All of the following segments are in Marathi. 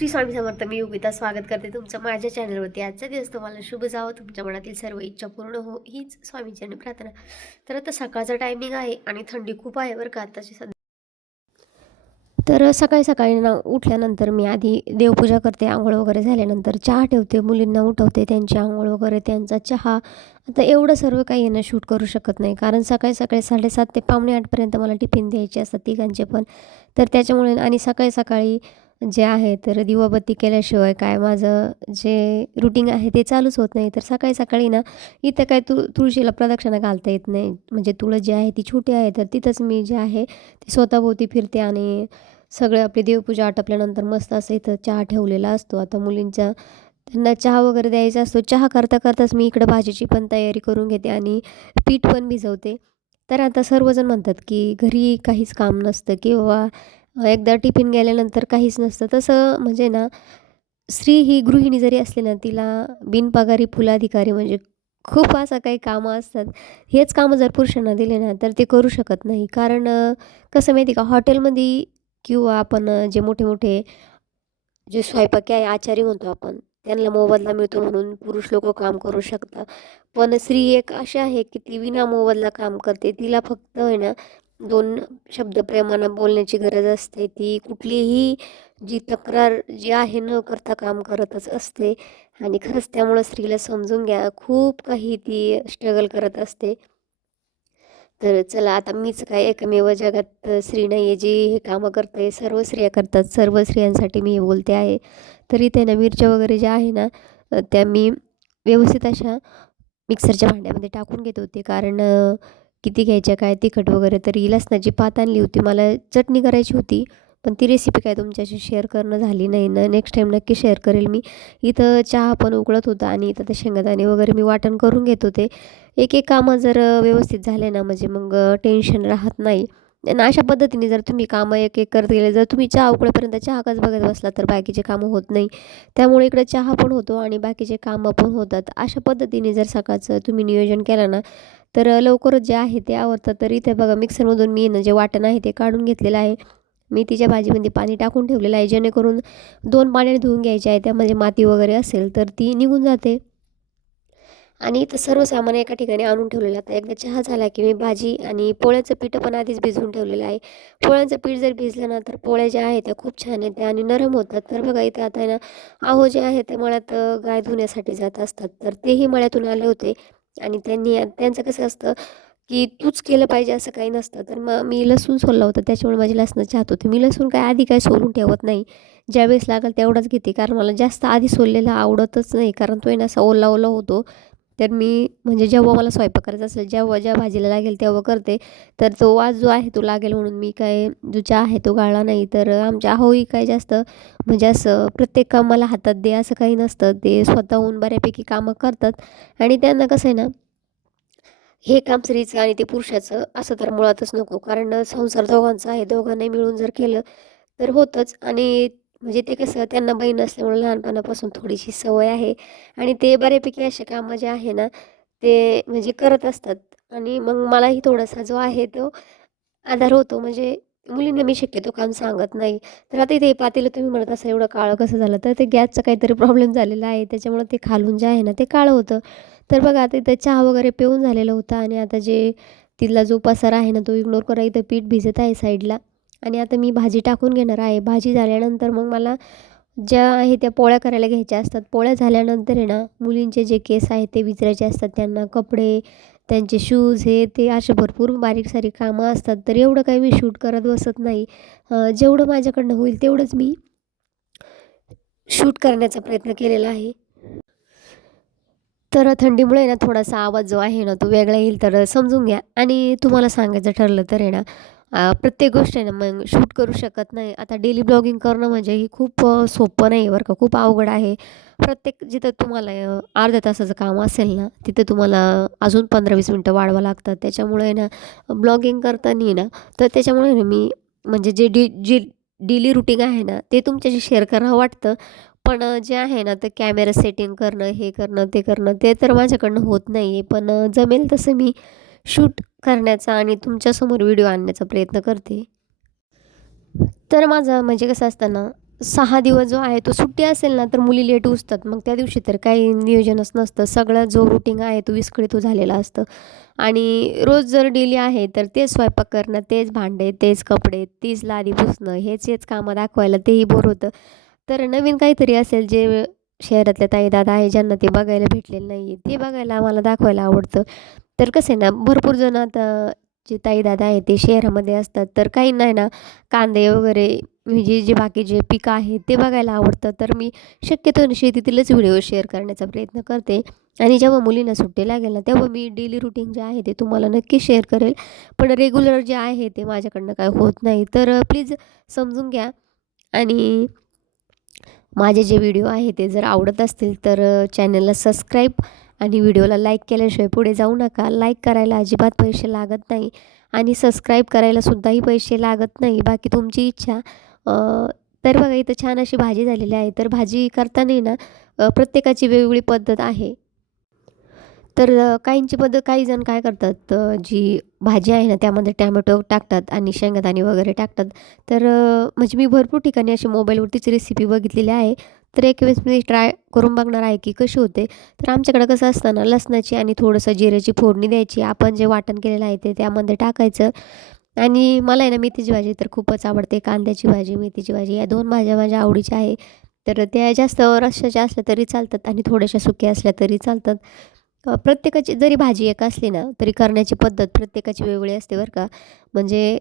श्री स्वामी समर्थ. मी योगिता स्वागत करते तुमचं माझ्या चॅनलवरती. आजचा दिवस तुम्हाला शुभ जावं, तुमच्या मनातील सर्व इच्छा पूर्ण हो, हीच स्वामीचरणी प्रार्थना. तर आता सकाळचा टायमिंग आहे आणि थंडी खूप आहे बरं का आताची सध्या. तर सकाळी सकाळी ना उठल्यानंतर मी आधी देवपूजा करते. आंघोळ वगैरे झाल्यानंतर चहा ठेवते, मुलींना उठवते, त्यांची आंघोळ वगैरे, त्यांचा चहा. आता एवढं सर्व काही आहे ना शूट करू शकत नाही, कारण सकाळी सकाळी 7:30 ते पावणे 8पर्यंत मला टिफिन द्यायचे असतात तिघांचे पण. तर त्याच्यामुळे आणि सकाळी सकाळी जे आहे तर दिवाबत्ती केल्याशिवाय काय माझं जे रुटीन आहे ते चालूच होत नाही. तर सकाळी सकाळी ना इथं काय तुळशीला प्रदक्षिणा घालता येत नाही, म्हणजे तुळस जी आहे ती छोटी आहे, तर तिथंच मी जे आहे ते स्वतःभोवती फिरते आणि सगळं आपली देवपूजा आटपल्यानंतर मस्त असं इथं चहा ठेवलेला असतो. आता मुलींचा त्यांना चहा वगैरे द्यायचा असतो. चहा करता करताच मी इकडं भाजीची पण तयारी करून घेते आणि पीठ पण भिजवते. तर आता सर्वजण म्हणतात की घरी काहीच काम नसतं किंवा एकदा टिफिन गेल्यानंतर काहीच नसतं. तसं म्हणजे ना, स्त्री ही गृहिणी जरी असली ना, तिला बिनपगारी फुलाधिकारी म्हणजे खूप असं काही कामं असतात. हेच कामं जर पुरुषांना दिले ना, तर ते करू शकत नाही. कारण कसं माहिती आहे का, हॉटेलमध्ये किंवा आपण जे मोठे-मोठे जे स्वयंपाकी आहे, आचारी म्हणतो आपण, त्यांना मोबदला मिळतो म्हणून पुरुष लोकं काम करू शकतात. पण स्त्री एक अशी आहे, की ती विना मोबदला काम करते. तिला फक्त आहे ना 2 शब्द प्रेमानं बोलण्याची गरज असते. ती कुठलीही जी तक्रार जी आहे न करता काम करतच असते आणि खरंच त्यामुळं स्त्रीला समजून घ्या. खूप काही ती स्ट्रगल करत असते. तर चला आता मीच काय एकमेव जगात स्त्री नाही आहे जी हे कामं करते. सर्व स्त्रिया करतात. सर्व स्त्रियांसाठी मी हे बोलते आहे. तर इथे ना मिरच्या वगैरे ज्या आहे ना त्या मी व्यवस्थित अशा मिक्सरच्या भांड्यामध्ये टाकून घेत होते. कारण किती घ्यायच्या काय तिखट वगैरे, तर ही लसणाची पात आणली होती. मला चटणी करायची होती. पण ती रेसिपी काय तुमच्याशी शेअर करणं झाली नाही ना. नेक्स्ट टाईम नक्की शेअर करेल मी. इथं चहा पण उकळत होता आणि इथं ते शेंगदाणे वगैरे मी वाटण करून घेत होते. एक-एक कामं जर व्यवस्थित झाले ना, म्हणजे मग टेन्शन राहत नाही. आणि अशा पद्धतीने जर तुम्ही कामं एक-एक करत गेले, जर तुम्ही चहा उकळेपर्यंत चहाच बघत बसला, तर बाकीचे कामं होत नाही. त्यामुळे इकडे चहा पण होतो आणि बाकीचे कामं पण होतात. अशा पद्धतीने जर सकाळचं तुम्ही नियोजन केलं ना, तर लवकरच जे आहे ते आवरतं. तर इथे बघा मिक्सरमधून मी ना जे वाटण आहे ते काढून घेतलेलं आहे. मेथीच्या भाजीमध्ये पाणी टाकून ठेवलेलं आहे, जेणेकरून 2 पाण्याने धुवून घ्यायचे आहे. त्यामध्ये माती वगैरे असेल तर ती निघून जाते. आणि इथं सर्व सामान एका ठिकाणी आणून ठेवलेलं आहे. एकदा चहा झाला की मी भाजी आणि पोळ्याचं पीठ पण आधीच भिजवून ठेवलेलं आहे. पोळ्यांचं पीठ जर भिजलं ना, तर पोळ्या ज्या आहेत त्या खूप छान येतात आणि नरम होतात. तर बघा इथे आता आहे ना, अहो जे आहे ते मळ्यात गाय धुण्यासाठी जात असतात. तर तेही मळ्यातून आले होते आणि त्यांचं कसं असतं, की तूच केलं पाहिजे असं काही नसतं. तर मग मी लसूण सोलला होता, त्याच्यामुळे माझी लसणाची हात होते. मी लसूण काय आधी काय सोलून ठेवत नाही. ज्यावेळेस लागेल तेवढाच घेते. कारण मला जास्त आधी सोललेला आवडतच नाही. कारण तो आहे ना असा ओला-ओला होतो. तर मी म्हणजे जेव्हा मला स्वयंपाक करायचा असेल, जेव्हा ज्या भाजीला लागेल तेव्हा करते. तर तो वास जो आहे तो लागेल म्हणून मी काय जो चहा आहे तो गाळला नाही. तर आमच्या आहोही काय जास्त म्हणजे असं प्रत्येक कामाला हातात दे असं काही नसतं. ते स्वतःहून बऱ्यापैकी कामं करतात आणि त्यांना कसं आहे ना, हे काम स्त्रीचं आणि ते पुरुषाचं असं तर मुळातच नको. कारण संसार दोघांचा आहे. दोघांनाही मिळून जर केलं तर होतंच. आणि म्हणजे ते कसं त्यांना बहीण असल्यामुळे लहानपणापासून थोडीशी सवय आहे आणि ते बऱ्यापैकी असे कामं जे आहे ना, ते म्हणजे करत असतात आणि मग मलाही थोडासा जो आहे तो आधार होतो. म्हणजे मुलींना मी शक्यतो काम सांगत नाही. तर आता इथे पातेलं तुम्ही म्हणत असाल एवढं काळं कसं झालं? तर ते गॅसचा काहीतरी प्रॉब्लेम झालेला आहे. त्याच्यामुळे ते खालून जे आहे ना, ते काळं होतं. तर बघा आता इथं चहा वगैरे पिऊन झालेला होता आणि आता जे तिथला जो पसारा आहे ना, तो इग्नोर करा. इथं पीठ भिजत आहे साईडला आणि आता मी भाजी टाकून घेणार आहे. भाजी झाल्यानंतर मग मला ज्या आहे त्या पोळ्या करायला घ्यायच्या असतात. पोळ्या झाल्यानंतर आहे ना, मुलींचे जे केस आहेत ते विचारायचे असतात त्यांना. कपडे, त्यांचे शूज हे ते असे भरपूर बारीक-सारीक कामं असतात. तर एवढं काही मी शूट करत बसत नाही. जेवढं माझ्याकडनं होईल तेवढंच मी शूट करण्याचा प्रयत्न केलेला आहे. तर थंडीमुळे ना थोडासा आवाज जो आहे ना, तो वेगळा येईल तर समजून घ्या. आणि तुम्हाला सांगायचं ठरलं तर आहे ना, प्रत्येक गोष्ट आहे ना मग शूट करू शकत नाही. आता डेली ब्लॉगिंग करणं म्हणजे ही खूप सोपं नाही बरं का, खूप अवघड आहे. प्रत्येक जिथं तुम्हाला अर्ध्या तासाचं काम असेल ना, तिथं तुम्हाला अजून 15-20 मिनटं वाढवावं लागतात. त्याच्यामुळे आहे ना, ब्लॉगिंग करताना आहे ना, तर त्याच्यामुळे ना मी म्हणजे जे डेली रुटीन आहे ना, ते तुमच्याशी शेअर करावं वाटतं. पण जे आहे ना, ते कॅमेरा सेटिंग करणं, हे करणं, ते करणं, ते तर माझ्याकडनं होत नाही आहे. पण जमेल तसं मी शूट करण्याचा आणि तुमच्यासमोर व्हिडिओ आणण्याचा प्रयत्न करते. तर माझं म्हणजे कसं असतं ना, 6 दिवस जो आहे तो सुट्टी असेल ना, तर मुली लेट उठतात. मग त्या दिवशी तर काही नियोजनच नसतं. सगळा जो रुटीन आहे तो विस्कळीत झालेला असतं. आणि रोज जर डेली आहे, तर तेच स्वयंपाक करणं, तेच भांडे, तेच कपडे, तीच लादी पुसणं, हेच कामं दाखवायला तेही बोर होतं. तर नवीन काहीतरी असेल जे शहरातल्या ताई-दादा आहे, ज्यांना ते बघायला भेटलेलं नाही ते बघायला आम्हाला दाखवायला आवडतं. तर कसं आहे ना, भरपूर जण आता जे ताई-दादा आहेत ते शहरामध्ये असतात, तर काहींना आहे ना कांदे वगैरे म्हणजे जे बाकीचे पिकं आहेत ते बघायला आवडतं. तर मी शक्यतो ना शेतीतीलच व्हिडिओ शेअर करण्याचा प्रयत्न करते. आणि जेव्हा मुलींना सुट्टी लागेल ना, तेव्हा मी डेली रुटीन जे आहे ते तुम्हाला नक्की शेअर करेल. पण रेग्युलर जे आहे ते माझ्याकडनं काय होत नाही. तर प्लीज समजून घ्या. आणि माझे जे व्हिडिओ आहे ते जर आवडत असतील तर चॅनलला सबस्क्राईब आणि व्हिडिओला लाईक केल्याशिवाय पुढे जाऊ नका. लाईक करायला अजिबात पैसे लागत नाही आणि सबस्क्राईब करायला सुद्धाही पैसे लागत नाही. बाकी तुमची इच्छा. अ, तर बघा इथं छान अशी भाजी झालेली आहे. तर भाजी करताना आहे ना प्रत्येकाची वेगवेगळी पद्धत आहे. तर काहींची पद्धत काही जण काय करतात जी भाजी आहे ना त्यामध्ये टॅमॅटो टाकतात आणि शेंगदाणे वगैरे टाकतात. तर म्हणजे मी भरपूर ठिकाणी अशी मोबाईलवरतीच रेसिपी बघितलेली आहे. तर एक वेळेस मी ट्राय करून बघणार आहे की कशी होते. तर आमच्याकडं कसं असतं ना लसणाची आणि थोडंसं जिऱ्याची फोडणी द्यायची. आपण जे वाटण केलेलं आहे ते त्यामध्ये टाकायचं. आणि मला आहे ना मेथीची भाजी तर खूपच आवडते. कांद्याची भाजी, मेथीची भाजी या 2 भाज्या माझ्या आवडीच्या आहे. तर त्या जास्त रश्श्याच्या असल्या तरी चालतात आणि थोड्याशा सुक्या असल्या तरी चालतात. प्रत्येकाची जरी भाजी एक असली ना, तरी करण्याची पद्धत प्रत्येकाची वेगळी असते बरं का. म्हणजे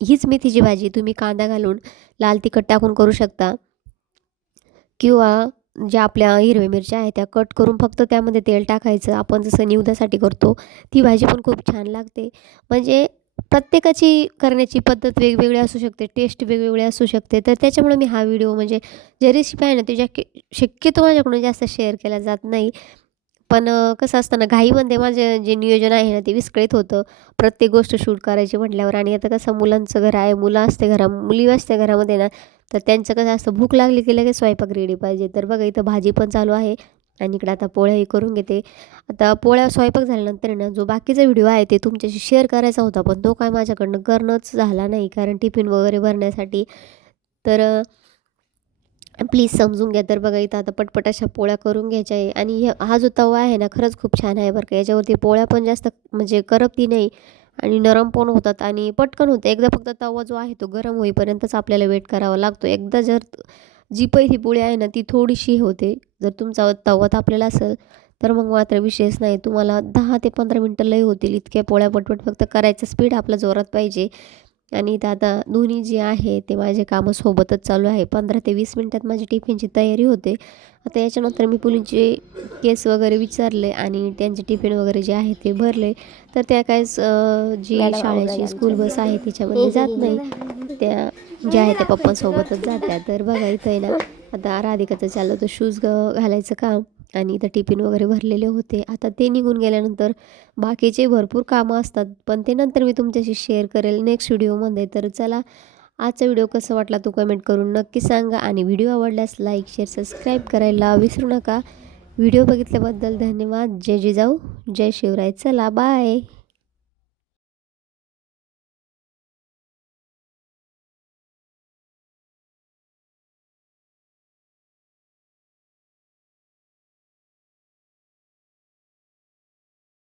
हीच मेथीची भाजी तुम्ही कांदा घालून, लाल तिखट टाकून करू शकता किंवा ज्या आपल्या हिरव्या मिरच्या आहेत त्या कट करून फक्त त्यामध्ये तेल टाकायचं. आपण जसं निवदासाठी करतो, ती भाजी पण खूप छान लागते. म्हणजे प्रत्येकाची करण्याची पद्धत वेगवेगळी असू शकते, टेस्ट वेगवेगळी असू शकते. तर त्याच्यामुळे मी हा व्हिडिओ म्हणजे जे रेसिपी आहे ना, ते शक्यतो माझ्याकडून जास्त शेअर केला जात नाही. पण कसं असतं ना, घाईमध्ये माझं जे नियोजन आहे ना, ते विस्कळीत होतं. प्रत्येक गोष्ट शूट करायची म्हटल्यावर आणि आता कसं मुलांचं घर आहे, मुली असते घरामध्ये ना, तर त्यांचं कसं असतं भूक लागली की लगेच स्वयंपाक रेडी पाहिजे. तर बघा इथं भाजी पण चालू आहे आणि इकडे आता पोळ्याही करून घेते. आता पोळ्या स्वयंपाक झाल्यानंतर आहे ना, जो बाकीचा व्हिडिओ आहे ते तुमच्याशी शेअर करायचा होता, पण तो काय माझ्याकडनं करणंच झाला नाही कारण टिफिन वगैरे भरण्यासाठी. तर प्लीज समजून घ्या. तर बघा इथं आता पटपट अशा पोळ्या करून घ्यायच्या आहे आणि हा जो तवा आहे ना खरंच खूप छान आहे बरं का. याच्यावरती पोळ्या पण जास्त म्हणजे करपती नाही आणि नरम पण होतात आणि पटकन होतं. एकदा फक्त तवा जो आहे तो गरम होईपर्यंतच आपल्याला वेट करावा लागतो. एकदा जर जी पहिली पोळी आहे ना ती थोडीशी होते. जर तुमचा तवा तापलेला असेल तर मग मात्र विषयच नाही. तुम्हाला 10 ते 15 मिनटं लई होतील. इतक्या पोळ्या पटपट फक्त करायचं स्पीड आपला जोरात पाहिजे. आणि इथं आता दोन्ही जे आहे ते माझे कामं सोबतच चालू आहे. 15 ते 20 मिनिटात माझी टिफिनची तयारी होते. आता याच्यानंतर मी मुलींचे केस वगैरे विचारले आणि त्यांचे टिफिन वगैरे जे आहे ते भरले. तर त्या काहीच जी शाळेची स्कूल बस आहे तिच्यामध्ये जात नाही. त्या ज्या आहे त्या पप्पांसोबतच जात्या. तर बघा इथं आहे ना आता राधिकाचं चाललं होतं शूज घालायचं काम आणि इथं टिफिन वगैरे भरलेले होते. आता ते निघून गेल्यानंतर बाकीचे भरपूर कामं असतात, पण ते नंतर मी तुमच्याशी शेअर करेल नेक्स्ट व्हिडिओमध्ये. तर चला, आजचा व्हिडिओ कसा वाटला तो कमेंट करून नक्की सांगा आणि व्हिडिओ आवडल्यास लाईक, शेअर, सबस्क्राईब करायला विसरू नका. व्हिडिओ बघितल्याबद्दल धन्यवाद. जय जिजाऊ, जय शिवराय. चला बाय.